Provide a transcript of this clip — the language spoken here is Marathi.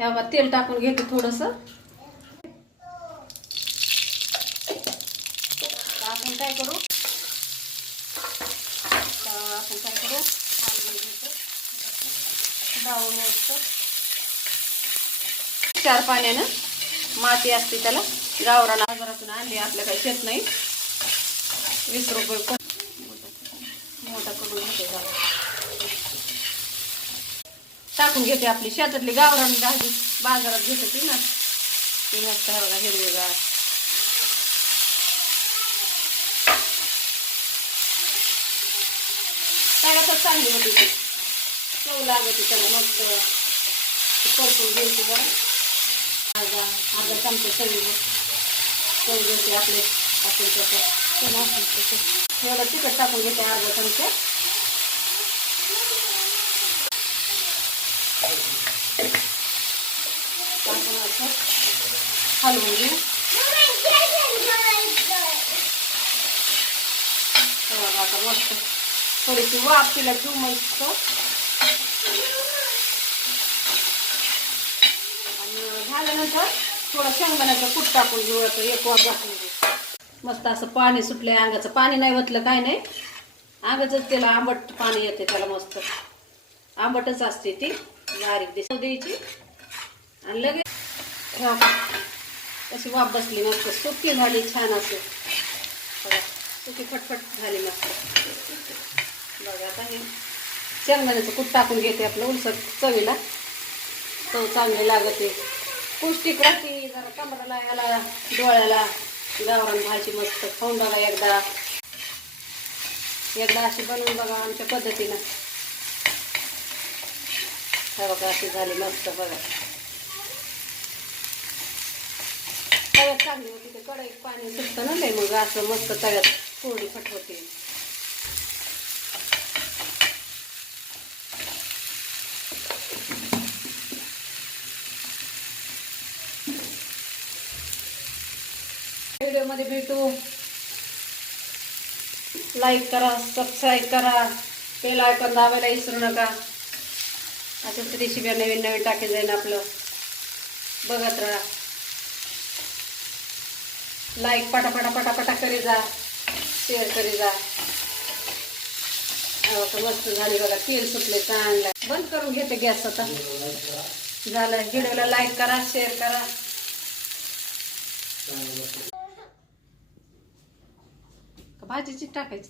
ह्या तेल टाकून घेते थोडंसं. आपण काय करू हलवून घेतो. डावून घ्यायचं. 4 पाण्यानं माती असते त्याला. गावरान बाजारातून आणली, आपल्या काही शेत नाही. 20 रुपये मोठा करून घेते. टाकून घेते. आपली शेतातली गावरान भाजी बाजारात घेते ना ती मस्त बघा हिरवीगार. टाकायचं चांगली होती ती. चव लागते त्याला मस्त. परतून घ्यायची जरा. अर्धा चमचा चव घेते आपले आपण तसं. थोडं तिखट टाकून घेते अर्धा चमचा. टाकून असं हलवून घेऊ. आता मस्त थोडीशी वाफ तिला घेऊ मस्त. आणि झाल्यानंतर थोडं शेंगदाण्याचं कूट टाकून घेऊ. एक वाफ टाकून घेऊ. मस्त असं पाणी सुटलंय अंगाचं. पाणी नाही ओतलं काय नाही. अंगाचंच त्याला आंबट पाणी येते त्याला. मस्त आंबटच असते ती. बारीक दिसू द्यायची आणि लगेच अशी वाफ बसली मस्त. सुकी झाली छान. असं बघा सुकी फटफट झाली मस्त. बघा आता हे शेंगदाण्याचं कूट टाकून घेते. आपलं उलसर चवीला चव चांगली लागते. पौष्टिक राहते. जरा कमराला याला डोळ्याला गावरान भाजी मस्त. खाऊन बघा एकदा अशी बनवून बघा आमच्या पद्धतीनं. हे बघा अशी झाली मस्त. बघा तव्यात चांगली होती. ते कढईत पाणी सुटतं ना लय मग असं मस्त तव्यात थोडी फटवते. व्हिडिओमध्ये भेटू. लाईक करा, सबस्क्राईब करा, बेल आयकॉन दाबायला विसरू नका. अशाच रेसिपी नवीन नवीन टाके जाईन आपलं. बघत राहा. लाईक पटापटा करी जा. शेअर करी जा. मस्त झाली बघा. तेल सुटले चांगलं. बंद करून घेते गॅस आता. झालं. व्हिडिओला लाईक करा, शेअर करा. भाजीची टाकायची.